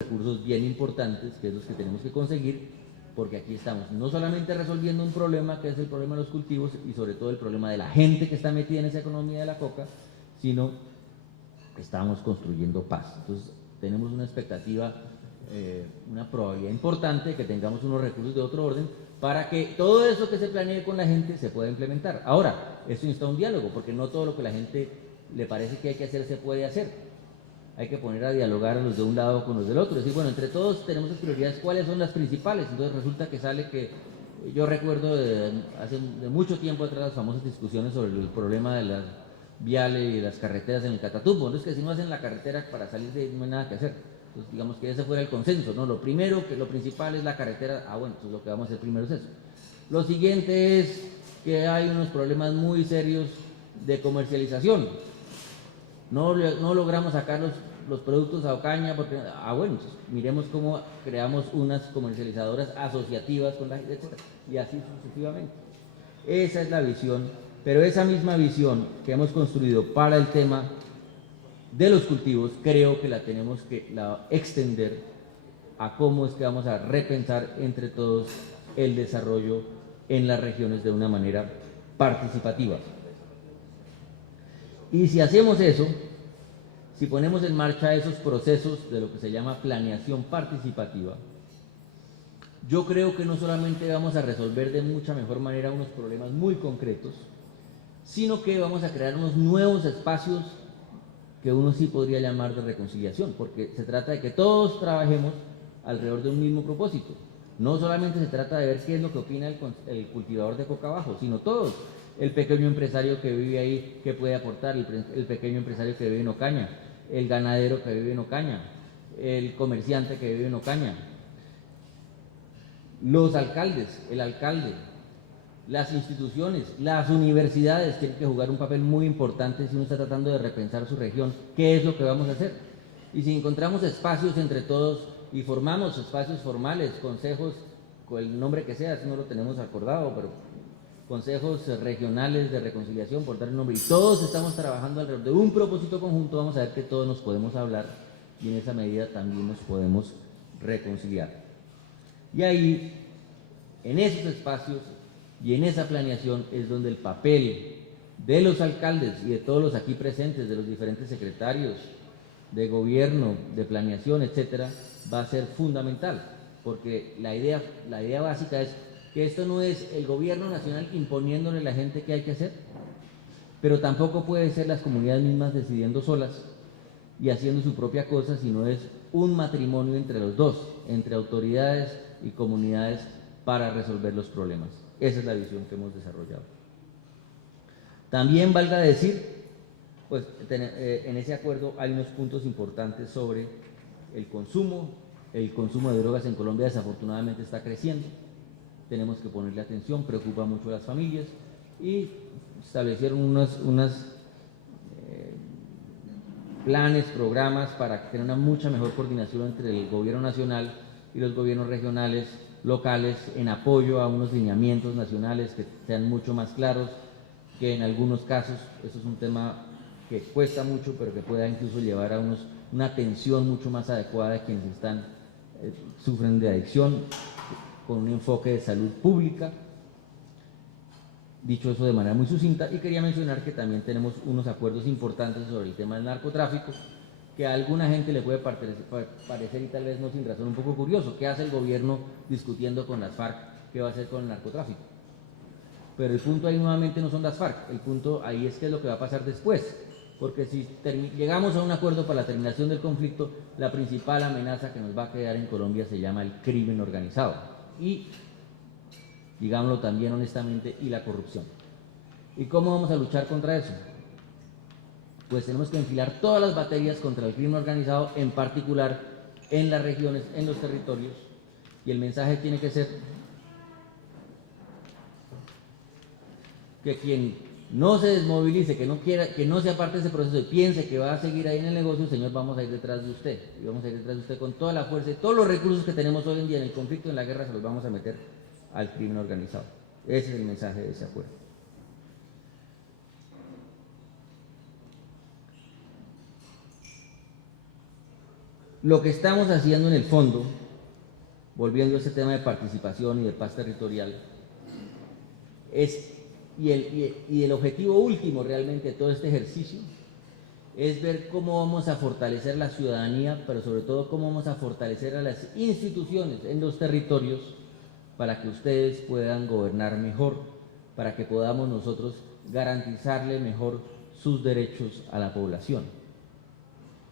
recursos bien importantes, que es los que tenemos que conseguir, porque aquí estamos no solamente resolviendo un problema, que es el problema de los cultivos, y sobre todo el problema de la gente que está metida en esa economía de la coca, sino estamos construyendo paz. Entonces, tenemos una expectativa, una probabilidad importante de que tengamos unos recursos de otro orden para que todo eso que se planee con la gente se pueda implementar. Ahora, esto insta un diálogo, porque no todo lo que la gente le parece que hay que hacer se puede hacer. Hay que poner a dialogar a los de un lado con los del otro, decir, bueno, entre todos tenemos las prioridades, ¿cuáles son las principales? Entonces resulta que sale que, yo recuerdo de mucho tiempo atrás las famosas discusiones sobre el problema de las viales y las carreteras en el Catatumbo. Entonces, que si no hacen la carretera para salir de ahí no hay nada que hacer. Entonces, digamos que ese fuera el consenso, ¿no? Lo primero, que lo principal es la carretera. Bueno, entonces lo que vamos a hacer primero es eso. Lo siguiente es que hay unos problemas muy serios de comercialización. No logramos sacar los productos a Ocaña porque, bueno, entonces miremos cómo creamos unas comercializadoras asociativas con la gente, etc. Y así sucesivamente. Esa es la visión, pero esa misma visión que hemos construido para el tema de los cultivos, creo que la tenemos que extender a cómo es que vamos a repensar entre todos el desarrollo en las regiones de una manera participativa. Y si hacemos eso, si ponemos en marcha esos procesos de lo que se llama planeación participativa, yo creo que no solamente vamos a resolver de mucha mejor manera unos problemas muy concretos, sino que vamos a crear unos nuevos espacios que uno sí podría llamar de reconciliación, porque se trata de que todos trabajemos alrededor de un mismo propósito. No solamente se trata de ver qué es lo que opina el cultivador de coca abajo, sino todos. El pequeño empresario que vive ahí, qué puede aportar, el pequeño empresario que vive en Ocaña, el ganadero que vive en Ocaña, el comerciante que vive en Ocaña, los alcaldes, el alcalde, las instituciones, las universidades tienen que jugar un papel muy importante si uno está tratando de repensar su región, qué es lo que vamos a hacer. Y si encontramos espacios entre todos y formamos espacios formales, consejos, con el nombre que sea, si no lo tenemos acordado, pero consejos regionales de reconciliación, por dar el nombre, y todos estamos trabajando alrededor de un propósito conjunto, vamos a ver que todos nos podemos hablar y en esa medida también nos podemos reconciliar. Y ahí, en esos espacios y en esa planeación es donde el papel de los alcaldes y de todos los aquí presentes, de los diferentes secretarios de gobierno, de planeación, etcétera, va a ser fundamental, porque la idea básica es que esto no es el gobierno nacional imponiéndole a la gente qué hay que hacer, pero tampoco puede ser las comunidades mismas decidiendo solas y haciendo su propia cosa, sino es un matrimonio entre los dos, entre autoridades y comunidades para resolver los problemas. Esa es la visión que hemos desarrollado. También valga decir, pues en ese acuerdo hay unos puntos importantes sobre el consumo. El consumo de drogas en Colombia desafortunadamente está creciendo. Tenemos que ponerle atención, preocupa mucho a las familias y establecieron unos planes, programas para tener una mucha mejor coordinación entre el gobierno nacional y los gobiernos regionales, locales, en apoyo a unos lineamientos nacionales que sean mucho más claros, que en algunos casos, eso es un tema que cuesta mucho, pero que pueda incluso llevar a una atención mucho más adecuada de quienes sufren de adicción, con un enfoque de salud pública. Dicho eso de manera muy sucinta, y quería mencionar que también tenemos unos acuerdos importantes sobre el tema del narcotráfico, que a alguna gente le puede parecer, y tal vez no sin razón, un poco curioso. ¿Qué hace el gobierno discutiendo con las FARC? ¿Qué va a hacer con el narcotráfico? Pero el punto ahí nuevamente no son las FARC, el punto ahí es qué es lo que va a pasar después, porque si llegamos a un acuerdo para la terminación del conflicto, la principal amenaza que nos va a quedar en Colombia se llama el crimen organizado, y digámoslo también honestamente, y la corrupción. ¿Y cómo vamos a luchar contra eso? Pues tenemos que enfilar todas las baterías contra el crimen organizado, en particular en las regiones, en los territorios, y el mensaje tiene que ser que quien no se desmovilice, que no quiera, que no sea parte de ese proceso y piense que va a seguir ahí en el negocio, señor, vamos a ir detrás de usted, y vamos a ir detrás de usted con toda la fuerza y todos los recursos que tenemos hoy en día en el conflicto, en la guerra, se los vamos a meter al crimen organizado. Ese es el mensaje de ese acuerdo. Lo que estamos haciendo en el fondo, volviendo a ese tema de participación y de paz territorial, y el objetivo último realmente de todo este ejercicio es ver cómo vamos a fortalecer la ciudadanía, pero sobre todo cómo vamos a fortalecer a las instituciones en los territorios para que ustedes puedan gobernar mejor, para que podamos nosotros garantizarle mejor sus derechos a la población.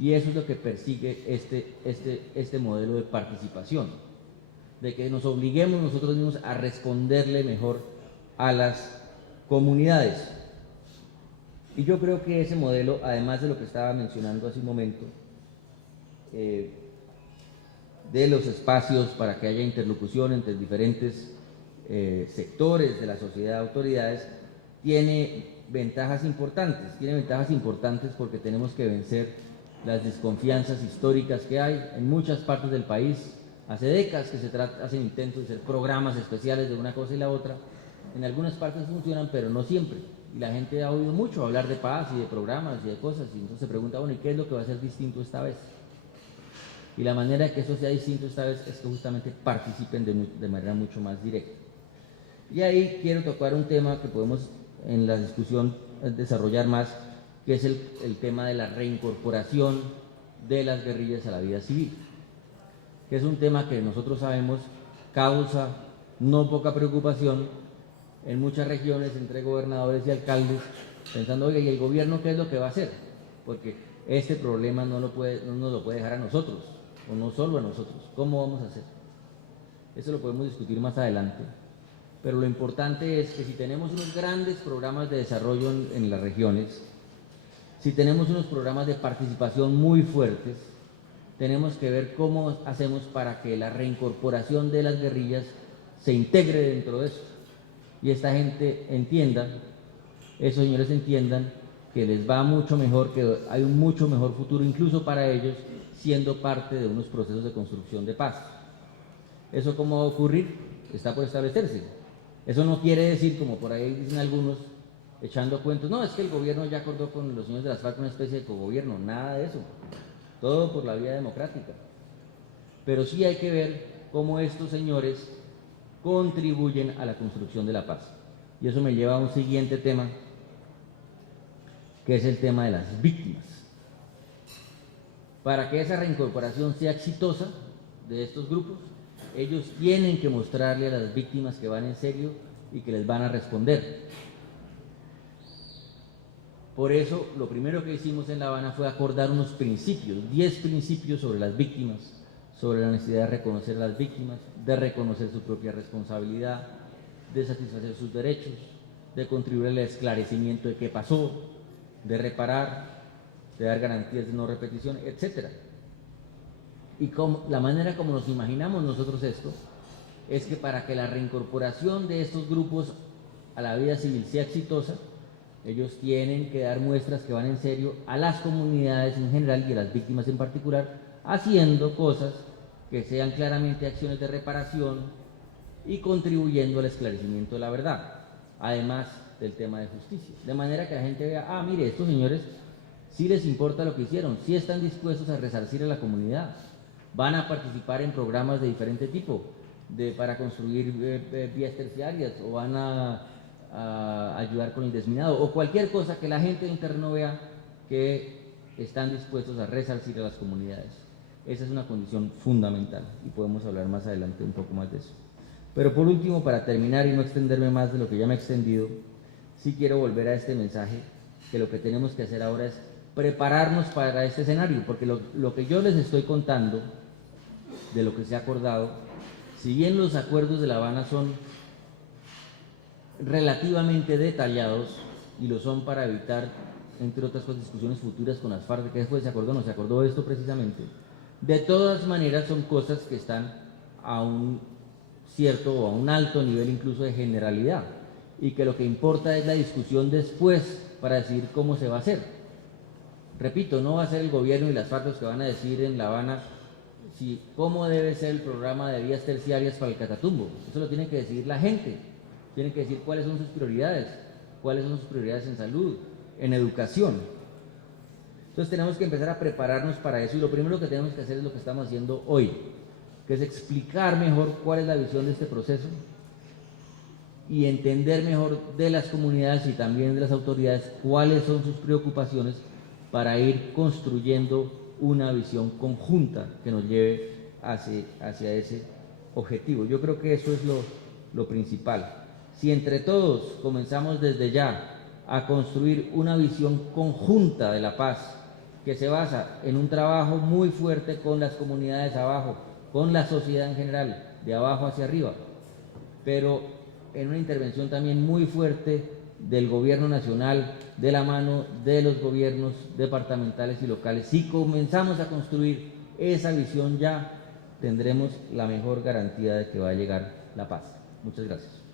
Y eso es lo que persigue este modelo de participación, de que nos obliguemos nosotros mismos a responderle mejor a las comunidades. Y yo creo que ese modelo, además de lo que estaba mencionando hace un momento, de los espacios para que haya interlocución entre diferentes sectores de la sociedad, autoridades, tiene ventajas importantes. Tiene ventajas importantes porque tenemos que vencer las desconfianzas históricas que hay en muchas partes del país. Hace décadas que hacen intentos de hacer programas especiales de una cosa y la otra. En algunas partes funcionan, pero no siempre. Y la gente ha oído mucho hablar de paz y de programas y de cosas, y entonces se pregunta, bueno, ¿y qué es lo que va a ser distinto esta vez? Y la manera de que eso sea distinto esta vez es que justamente participen de manera mucho más directa. Y ahí quiero tocar un tema que podemos en la discusión desarrollar más, que es el tema de la reincorporación de las guerrillas a la vida civil, que es un tema que nosotros sabemos causa no poca preocupación en muchas regiones entre gobernadores y alcaldes, pensando, oye, ¿y el gobierno qué es lo que va a hacer? Porque este problema no nos lo puede dejar a nosotros, o no solo a nosotros. ¿Cómo vamos a hacer? Eso lo podemos discutir más adelante. Pero lo importante es que si tenemos unos grandes programas de desarrollo en las regiones, si tenemos unos programas de participación muy fuertes, tenemos que ver cómo hacemos para que la reincorporación de las guerrillas se integre dentro de eso. Y esta gente entienda, esos señores entiendan que les va mucho mejor, que hay un mucho mejor futuro incluso para ellos, siendo parte de unos procesos de construcción de paz. ¿Eso cómo va a ocurrir? Está por establecerse. Eso no quiere decir, como por ahí dicen algunos, echando cuentos, no, es que el gobierno ya acordó con los señores de las FARC una especie de cogobierno, nada de eso, todo por la vía democrática. Pero sí hay que ver cómo estos señores contribuyen a la construcción de la paz. Y eso me lleva a un siguiente tema, que es el tema de las víctimas. Para que esa reincorporación sea exitosa de estos grupos, ellos tienen que mostrarle a las víctimas que van en serio y que les van a responder. Por eso, lo primero que hicimos en La Habana fue acordar unos principios, 10 principios sobre las víctimas, sobre la necesidad de reconocer a las víctimas, de reconocer su propia responsabilidad, de satisfacer sus derechos, de contribuir al esclarecimiento de qué pasó, de reparar, de dar garantías de no repetición, etc. Y la manera como nos imaginamos nosotros esto es que para que la reincorporación de estos grupos a la vida civil sea exitosa, ellos tienen que dar muestras que van en serio a las comunidades en general y a las víctimas en particular, haciendo cosas que sean claramente acciones de reparación y contribuyendo al esclarecimiento de la verdad, además del tema de justicia. De manera que la gente vea, ah, mire, estos señores sí les importa lo que hicieron, sí están dispuestos a resarcir a la comunidad, van a participar en programas de diferente tipo, para construir vías terciarias, o van a ayudar con el desminado, o cualquier cosa que la gente en terreno vea que están dispuestos a resarcir a las comunidades. Esa es una condición fundamental y podemos hablar más adelante un poco más de eso. Pero por último, para terminar y no extenderme más de lo que ya me he extendido, sí quiero volver a este mensaje, que lo que tenemos que hacer ahora es prepararnos para este escenario, porque lo que yo les estoy contando de lo que se ha acordado, si bien los acuerdos de La Habana son relativamente detallados y lo son para evitar, entre otras cosas, discusiones futuras con las FARC, que después se acordó, no se acordó esto precisamente, de todas maneras son cosas que están a un cierto o a un alto nivel incluso de generalidad, y que lo que importa es la discusión después para decidir cómo se va a hacer. Repito, no va a ser el gobierno y las FARC los que van a decir en La Habana cómo debe ser el programa de vías terciarias para el Catatumbo. Eso lo tiene que decidir la gente, tienen que decir cuáles son sus prioridades en salud, en educación. Entonces tenemos que empezar a prepararnos para eso y lo primero que tenemos que hacer es lo que estamos haciendo hoy, que es explicar mejor cuál es la visión de este proceso y entender mejor de las comunidades y también de las autoridades cuáles son sus preocupaciones para ir construyendo una visión conjunta que nos lleve hacia ese objetivo. Yo creo que eso es lo principal. Si entre todos comenzamos desde ya a construir una visión conjunta de la paz, que se basa en un trabajo muy fuerte con las comunidades abajo, con la sociedad en general, de abajo hacia arriba, pero en una intervención también muy fuerte del gobierno nacional, de la mano de los gobiernos departamentales y locales. Si comenzamos a construir esa visión ya, tendremos la mejor garantía de que va a llegar la paz. Muchas gracias.